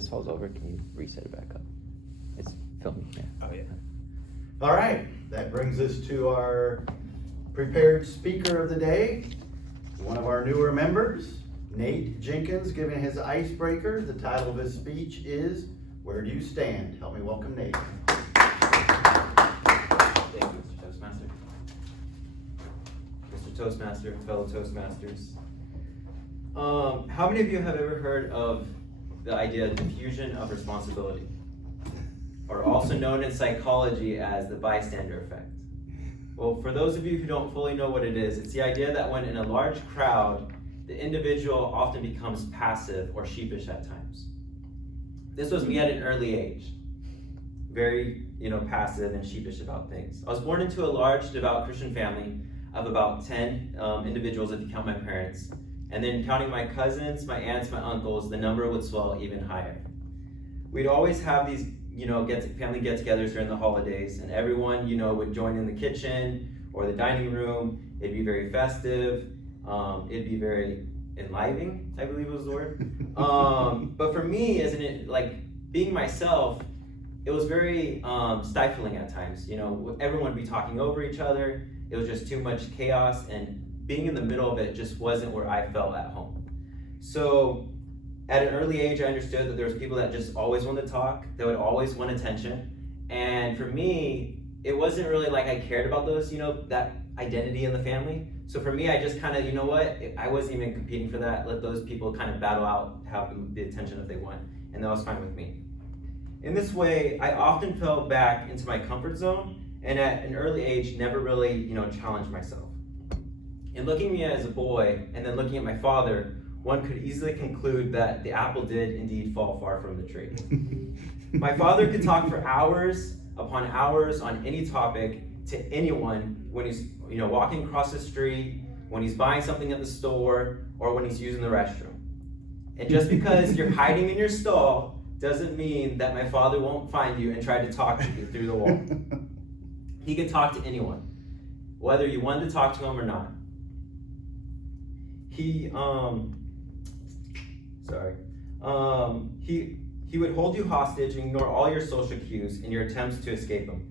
this falls over, can you reset it back up? It's filming, yeah. Oh, yeah. All right, that brings us to our prepared speaker of the day, one of our newer members, Nate Jenkins, giving his icebreaker. The title of his speech is, "Where Do You Stand?" Help me welcome Nate. Thank you, Mr. Toastmaster. Mr. Toastmaster, fellow Toastmasters. How many of you have ever heard of the idea of diffusion of responsibility? Or also known in psychology as the bystander effect. Well, for those of you who don't fully know what it is, it's the idea that when in a large crowd, the individual often becomes passive or sheepish at times. This was me at an early age. Very, passive and sheepish about things. I was born into a large, devout Christian family of about 10 individuals if you count my parents. And then counting my cousins, my aunts, my uncles, the number would swell even higher. We'd always have these family get-togethers during the holidays, and everyone, would join in the kitchen or the dining room. It'd be very festive. It'd be very enlivening, I believe was the word. But for me, being myself, it was very stifling at times. Everyone would be talking over each other. It was just too much chaos, and being in the middle of it just wasn't where I felt at home. So at an early age, I understood that there was people that just always wanted to talk, that would always want attention. And for me, it wasn't really like I cared about those, that identity in the family. So for me, I just kind of, I wasn't even competing for that. Let those people kind of battle out, have the attention if they want. And that was fine with me. In this way, I often fell back into my comfort zone, and at an early age, never really, challenged myself. In looking at me as a boy, and then looking at my father, one could easily conclude that the apple did indeed fall far from the tree. My father could talk for hours upon hours on any topic to anyone when he's walking across the street, when he's buying something at the store, or when he's using the restroom. And just because you're hiding in your stall doesn't mean that my father won't find you and try to talk to you through the wall. He could talk to anyone, whether you wanted to talk to him or not. He would hold you hostage and ignore all your social cues in your attempts to escape him.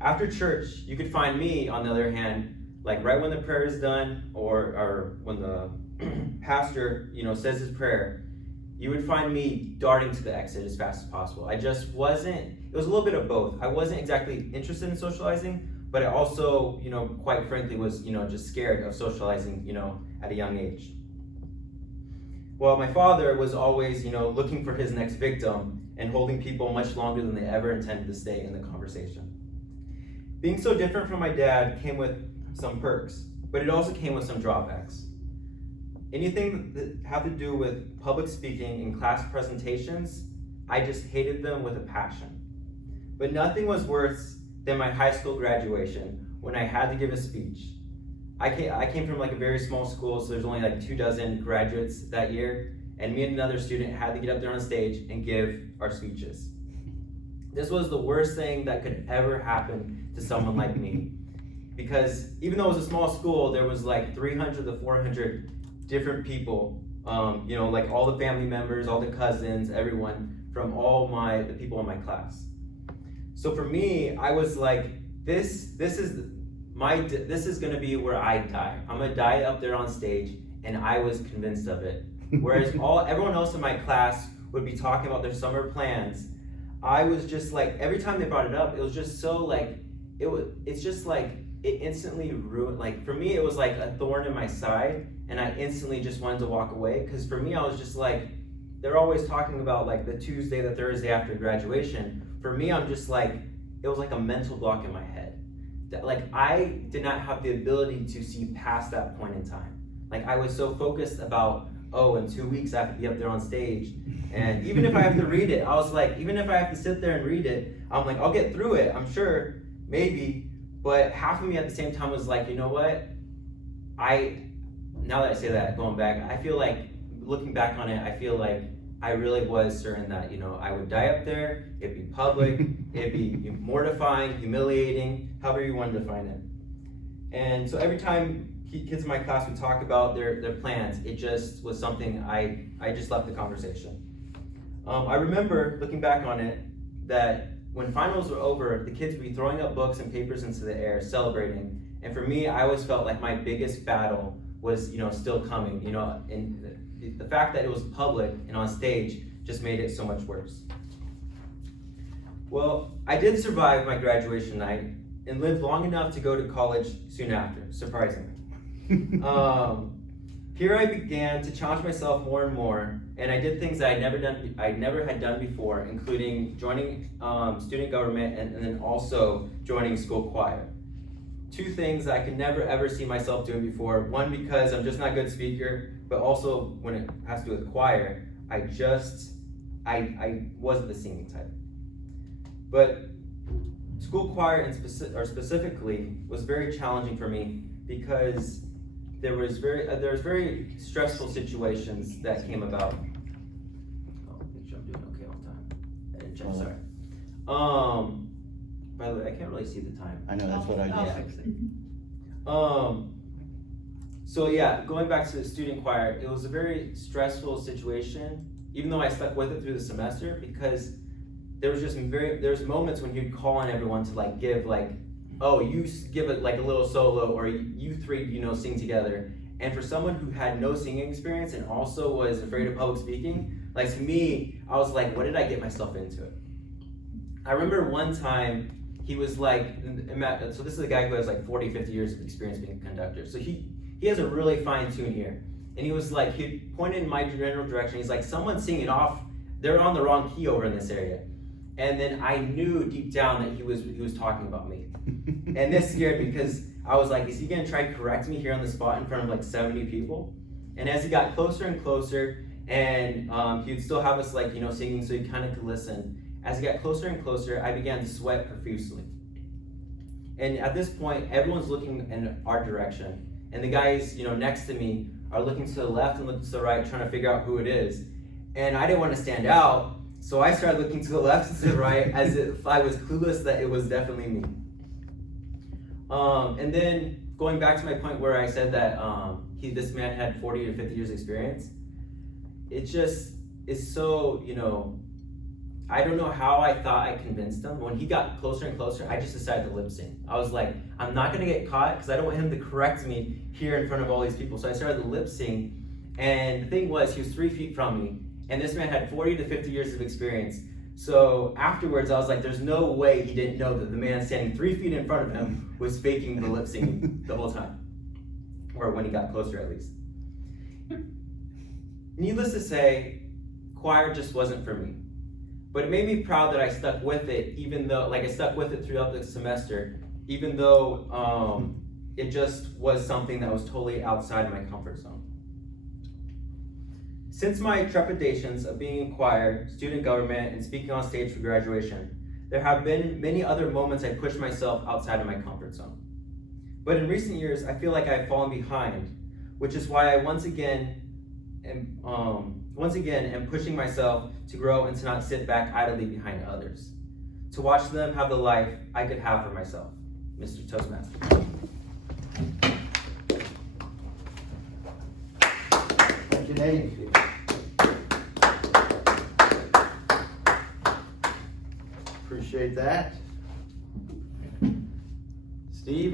After church, you could find me, on the other hand, like right when the prayer is done, or when the pastor, says his prayer, you would find me darting to the exit as fast as possible. It was a little bit of both. I wasn't exactly interested in socializing, but I also, quite frankly was, just scared of socializing, at a young age. Well, my father was always, looking for his next victim and holding people much longer than they ever intended to stay in the conversation. Being so different from my dad came with some perks, but it also came with some drawbacks. Anything that had to do with public speaking and class presentations, I just hated them with a passion. But nothing was worse than my high school graduation when I had to give a speech. I came from a very small school, so there's only 24 graduates that year, and me and another student had to get up there on stage and give our speeches. This was the worst thing that could ever happen to someone like me, because even though it was a small school, there was 300 to 400 different people, all the family members, all the cousins, everyone from all the people in my class. So for me, I was this is gonna be where I die. I'm gonna die up there on stage, and I was convinced of it. Whereas everyone else in my class would be talking about their summer plans, I was just every time they brought it up, it was just so it instantly ruined, for me it was like a thorn in my side, and I instantly just wanted to walk away, because for me I was just they're always talking about the Tuesday, the Thursday after graduation. For me, I'm just it was like a mental block in my head. That I did not have the ability to see past that point in time. I was so focused about, in 2 weeks I have to be up there on stage. And even if I have to read it, I was even if I have to sit there and read it, I'm I'll get through it, I'm sure, maybe. But half of me at the same time was you know what? Now that I say that, going back, I feel looking back on it, I feel I really was certain that, I would die up there, it'd be public, it'd be mortifying, humiliating, however you want to define it. And so every time kids in my class would talk about their plans, it just was something I just left the conversation. I remember looking back on it that when finals were over, the kids would be throwing up books and papers into the air, celebrating. And for me, I always felt like my biggest battle was, still coming, and the fact that it was public and on stage just made it so much worse. Well, I did survive my graduation night and lived long enough to go to college soon after, surprisingly. Here I began to challenge myself more and more, and I did things that I never had done before, including joining student government and then also joining school choir. Two things I could never ever see myself doing before. One, because I'm just not a good speaker, but also when it has to do with choir, I wasn't the singing type. But school choir specifically was very challenging for me because there was very stressful situations that came about. Oh, make sure I'm doing okay all the time. I didn't check, sorry. By the way, I can't really see the time. I know, that's what I I'll did. fix it. So yeah, going back to the student choir, it was a very stressful situation, even though I stuck with it through the semester, because there was moments when he'd call on everyone to give oh, you give it a little solo, or you three, sing together. And for someone who had no singing experience and also was afraid of public speaking, to me, I was like, what did I get myself into? I remember one time he was so this is a guy who has 40, 50 years of experience being a conductor. So he has a really fine tune here. And he was he pointed in my general direction. He's like, someone's singing off, they're on the wrong key over in this area. And then I knew deep down that he was talking about me. And this scared me because I was like, is he gonna try to correct me here on the spot in front of 70 people? And as he got closer and closer, and he'd still have us singing so he kind of could listen. As he got closer and closer, I began to sweat profusely. And at this point, everyone's looking in our direction. And the guys, next to me are looking to the left and looking to the right, trying to figure out who it is. And I didn't want to stand out, so I started looking to the left and to the right as if I was clueless that it was definitely me. And then going back to my point where I said that this man had 40 to 50 years experience, it just is so, I don't know how I thought I convinced him. When he got closer and closer, I just decided to lip sync. I was like, I'm not gonna get caught because I don't want him to correct me here in front of all these people. So I started to lip sync, and the thing was, he was 3 feet from me, and this man had 40 to 50 years of experience. So afterwards, I was like, there's no way he didn't know that the man standing 3 feet in front of him was faking the lip syncing the whole time. Or when he got closer, at least. Needless to say, choir just wasn't for me. But it made me proud that I stuck with it, even though, I stuck with it throughout the semester, even though it just was something that was totally outside of my comfort zone. Since my trepidations of being in choir, student government, and speaking on stage for graduation, there have been many other moments I pushed myself outside of my comfort zone. But in recent years, I feel like I've fallen behind, which is why I once again am pushing myself to grow and to not sit back idly behind others, to watch them have the life I could have for myself. Mr. Toastmaster. Thank you, Nate. Appreciate that. Steve?